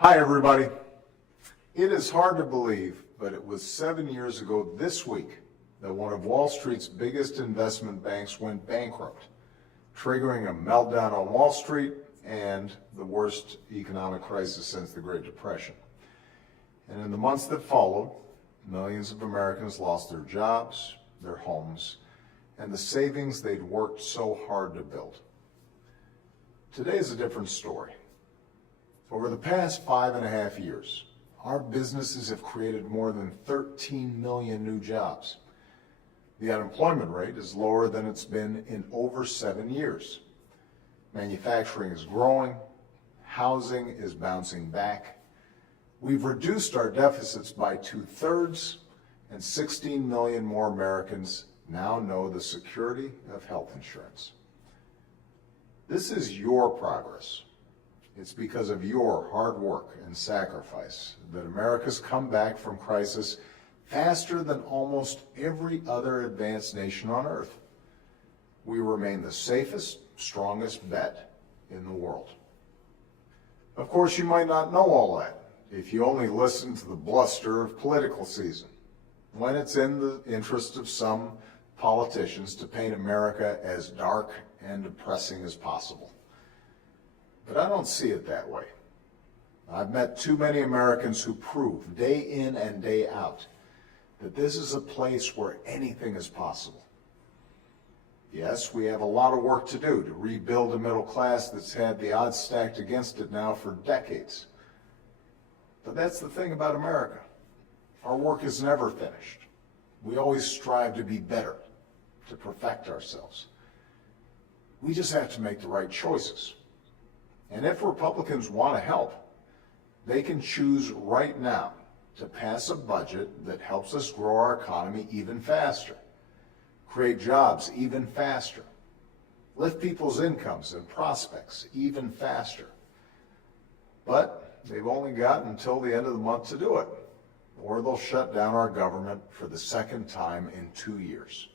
Hi, everybody. It is hard to believe, but it was 7 years ago this week that one of Wall Street's biggest investment banks went bankrupt, triggering a meltdown on Wall Street and the worst economic crisis since the Great Depression. And in the months that followed, millions of Americans lost their jobs, their homes, and the savings they'd worked so hard to build. Today is a different story. Over the past 5.5 years, our businesses have created more than 13 million new jobs. The unemployment rate is lower than it's been in over 7 years. Manufacturing is growing. Housing is bouncing back. We've reduced our deficits by 2/3, and 16 million more Americans now know the security of health insurance. This is your progress. It's because of your hard work and sacrifice that America's come back from crisis faster than almost every other advanced nation on earth. We remain the safest, strongest bet in the world. Of course, you might not know all that if you only listen to the bluster of political season, when it's in the interest of some politicians to paint America as dark and depressing as possible. But I don't see it that way. I've met too many Americans who prove day in and day out that this is a place where anything is possible. Yes, we have a lot of work to do to rebuild a middle class that's had the odds stacked against it now for decades. But that's the thing about America. Our work is never finished. We always strive to be better, to perfect ourselves. We just have to make the right choices. And if Republicans want to help, they can choose right now to pass a budget that helps us grow our economy even faster, create jobs even faster, lift people's incomes and prospects even faster. But they've only got until the end of the month to do it, or they'll shut down our government for the second time in 2 years.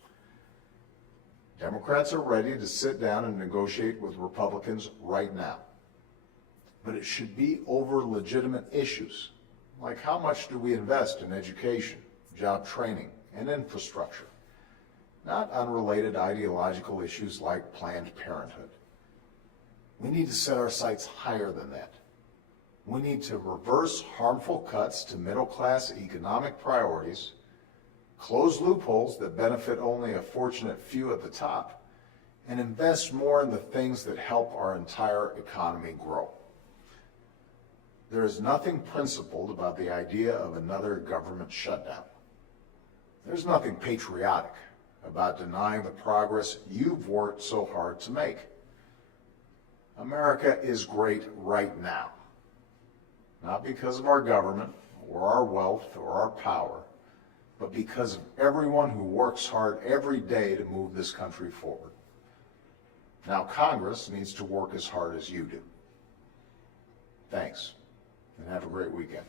Democrats are ready to sit down and negotiate with Republicans right now. But it should be over legitimate issues, like how much do we invest in education, job training, and infrastructure, not unrelated ideological issues like Planned Parenthood. We need to set our sights higher than that. We need to reverse harmful cuts to middle-class economic priorities, close loopholes that benefit only a fortunate few at the top, and invest more in the things that help our entire economy grow. There is nothing principled about the idea of another government shutdown. There's nothing patriotic about denying the progress you've worked so hard to make. America is great right now, not because of our government or our wealth or our power, but because of everyone who works hard every day to move this country forward. Now Congress needs to work as hard as you do. Thanks, and have a great weekend.